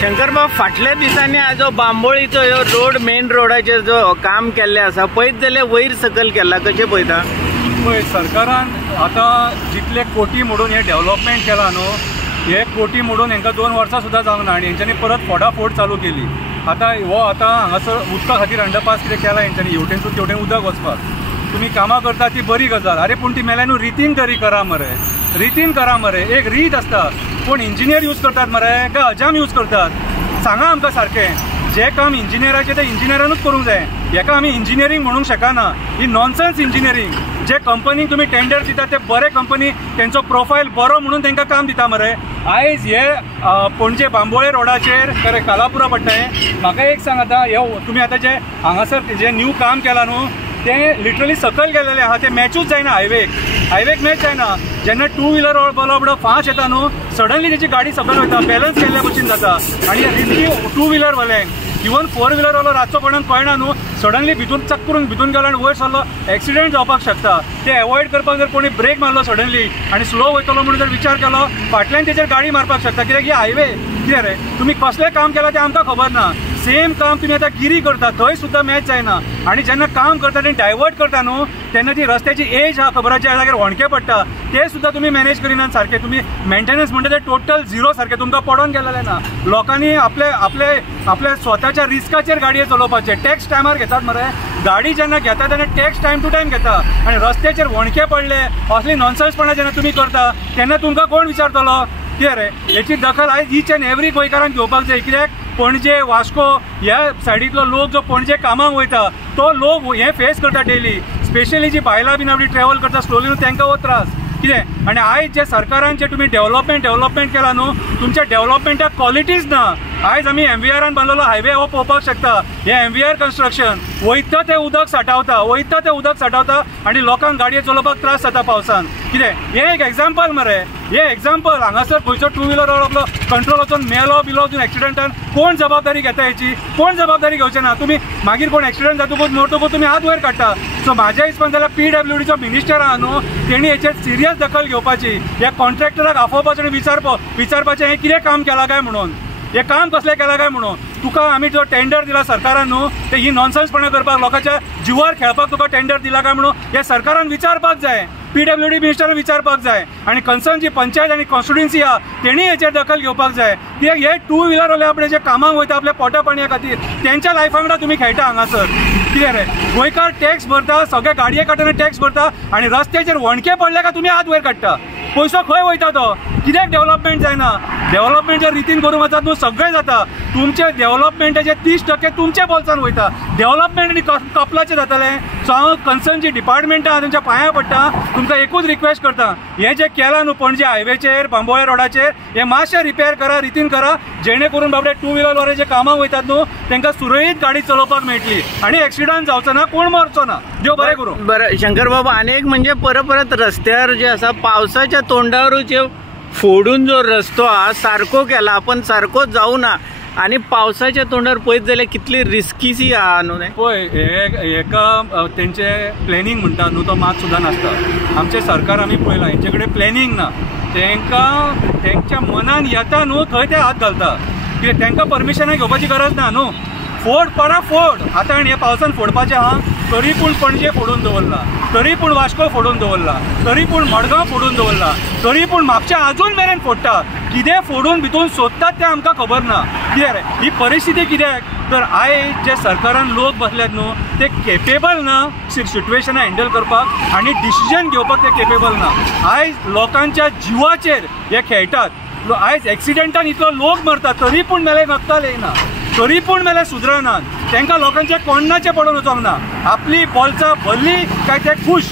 शंकरबाब, फाटल्या दिसांनी जो बांबोळीचो ह्यो रोड मेन रोडाचेर जो काम केल्ले आसा पळयत जाल्यार वयर सकल केला, कशें पळयता? पळय, सरकारान आतां जितले कोटी मोडून हे डेव्हलपमेंट केला न्हू, हे कोटी मोडून हांकां 2 वर्सां सुद्दां जावंक ना आनी हेंच्यांनी परत फोडाफोड चालू केली। आतां हांगासर उदका खातीर अंडरपास कितें केला हेंच्यांनी, हेवटेनसून तेवटेन उदक वचपाक। तुमी कामां करता ती बरी गजाल, अरे पूण ती मेल्या न्हू रितीन तरी करा मरे, रितीन करा मरे। एक रीत आसता, कोण इंजिनियर यूज करतात मरे काय अजाम यूज करतात? सांगा आमकां सारकें, जे काम इंजिनियराचें ते इंजिनियरानूच करूंक जाय, हेका आमी इंजिनियरींग म्हणूंक शकना। ही नॉनसेन्स इंजिनियरींग। जे कंपनीक तुमी टेंडर दिता ते बरे कंपनी तेंचो प्रोफायल बरो म्हणून तांकां काम दिता मरे। आयज हे पणजे बांबोळे रोडाचेर खरें कालापुरा पडटा हें। म्हाका एक सांग, आतां हे तुमी आतां जे हांगासर जे न्यू काम केलां न्हू, ते लिटरली सकयल गेलेले आहा, ते मॅचूच जायना हायवेक मॅच जायना। जेन्ना 2 व्हिलर बरो फास्ट येता न्हू, सडनली तेची गाडी सकयल वयता, बॅलन्स केल्ल्या भशेन जाता। आनी रिस्की 2 व्हिलर वाल्यांक, इवन 4 व्हिलर वालो रातचो कोणाक कळना न्हू, सडनली भितून चक करून भितून गेलो आनी वयर सरलो, एक्सिडेंट जावपाक शकता। ते एवॉयड करपाक जर कोणी ब्रेक मारलो सडनली आनी स्लो वयतलो म्हणून जर विचार केलो, फाटल्यान तेचेर गाडी मारपाक शकता। कित्याक ही हायवे कितें रे, तुमी कसलें काम केलां तें आमकां खबर ना। सेम काम तुमी आतां गिरी करता, थंय सुद्दां मॅच जायना। आनी जेन्ना काम करता आनी डायवर्ट करता न्हू, तेन्ना ती रस्त्याची एज आहा खबराच्या जाग्यार होणके पडटा, ते सुद्दां तुमी मॅनेज करिनात सारके। तुमी मेंटेनन्स म्हणटा ते टोटल झिरो सारके, तुमकां पडोन गेलेले ना। लोकांनी आपले स्वताच्या रिस्काचेर गाडये चलोवपाचे, टॅक्स टायमार घेतात मरे। गाडी जेन्ना घेता तेन्ना टॅक्स टायम टू टायम घेता, आनी रस्त्याचेर होणके पडले असली नॉनसेन्सपणां जेन्ना तुमी करता तेन्ना तुमकां कोण विचारतलो? कितें रे, हेची दखल आयज ईच एंड एवरी गोंयकारान घेवपाक जाय। कित्याक पणजे वास्को ह्या सायडींतलो लोक जो पणजे कामाक वयता तो लोक हे फेस करता डेली, स्पेशली जी बायलां बीन आपली ट्रॅव्हल करता स्लोली, तांकां हो त्रास कितें। आनी आयज जे सरकारान जे तुमी डेव्हलपमेंट केला न्हू, तुमच्या डेव्हलपमेंटाक क्वॉलिटीज ना। आयज आमी MVRान बांदलेलो हायवे हो पळोवपाक शकता। हे MVR कन्स्ट्रक्शन वयता ते उदक साठवता आनी लोकांक गाडये चलोवपाक त्रास जाता पावसान। कितें, हे एक एग्जाम्पल मरे, हे एग्जाम्पल। हांगासर खंयचो 2 व्हिलर आपलो कंट्रोल वचून मेलो बिलो वचून एक्सिडेंटान कोण जबाबदारी घेता हेची? कोण जबाबदारी घेवचे ना। तुमी मागीर कोण एक्सिडेंट जातकूच मोडटकूच तुमी हात वयर काडटा। सो म्हाज्या हिसपान जाल्यार PWDचो मिनिस्टर आहा न्हू, तेणी हेचेर सिरियस दखल घेवपाची। ह्या कॉन्ट्रॅक्टराक आफोवपाचें आनी विचारपाचें हें कितें काम केलां काय म्हणून, हे काम कसलें केलां काय म्हणून। तुका आमी जो टेंडर दिला सरकारान न्हू, ते ही नॉनसेन्सपणां करपाक, लोकांच्या जिवार खेळपाक तुका टेंडर दिला काय म्हणून हे सरकारान विचारपाक जाय। PWD मिनिस्टरान विचारपाक जाय आनी कन्सर्न जी पंचायत आनी कॉन्स्टिट्युएन्सी आहा तेणी हेचेर दखल घेवपाक जाय। कित्याक हे 2 व्हिलर वाले आपले जे कामाक वयता आपल्या पोटा पाणया खातीर, तेंच्या लायफा वांगडा तुमी खेळटा हांगासर। कितें रे, गोंयकार टॅक्स भरता, सगळे गाडये काडटना टॅक्स भरता आनी रस्त्याचेर होणके पडले काय तुमी हात वयर काडटा। पयसो खंय वयता तो? कित्याक डेव्हलपमेंट जायना? डेव्हलपमेंट जर रितीन करूंक वचत न्हू, सगळें जाता। तुमचे डेव्हलपमेंटाचे 30% तुमच्या बोल्सान वयता। डेव्हलपमेंट आनी कपलाचें जातलें। सो हांव कन्सर्न जी डिपार्टमेंटा आहा तेंच्या पांयां पडटा, तुमकां एकूच रिक्वेस्ट करता, हें जें केलां न्हू पणजे हायवेचेर बांबोळे रोडाचेर, हें मातशें रिपेर करा, रितीन करा, जेणे करून बाबडे 2 व्हिलर वाले जे कामाक वयतात न्हू तांकां सुरळीत गाडी चलोवपाक मेळटली आनी एक्सिडंट जावचो ना, कोण मरचो ना। देव बरें करूं। बरं शंकरबाब, आनीक म्हणजे परत रस्त्यार जे आसा पावसाच्या तोंडावरूच फोडून जो रस्तो हा सारको केला, पण सारको जावना आणि पावसाच्या तोंडार पळयत जाल्यार कितली रिस्कीसी आहा न्हू। पळय, हेका तेंचे प्लॅनिंग म्हणटा न्हू तो मात सुद्दां नासता। आमचे सरकार आमी पळयलां, हेंचे कडेन प्लॅनिंग ना। तेंच्या मनान येता न्हू थंय ते हात घालता। कित्याक तेंकां परमिशनां घेवपाची गरज ना न्हू। फोड आतां हे पावसान फोडपाचें आहा, तरी पूण पणजे फोडून दवरला, तरी पूण वास्को फोडून दवरला, तरी पूण मडगांव फोडून दवरला, तरी पूण म्हापशा आजून मेरेन फोडटा। कितें फोडून भितून सोदतात तें आमकां खबर ना। कितें रे, ही परिस्थिती कित्याक? तर आयज जे सरकारान लोक बसल्यात न्हू ते केपेबल ना सिच्युएशनां हँडल करपाक आनी डिसिजन घेवपाक ते केपेबल ना। आयज लोकांच्या जिवाचेर हे खेळटात। आयज एक्सिडेंटान इतलो लोक मरता, तरी पूण मेले नक्कल येयना, तरी पूण मेले सुदरनात। तांकां लोकांचे कोणाचे पडून वचोंक ना। आपली बोल्सां भरली काय ते खूश।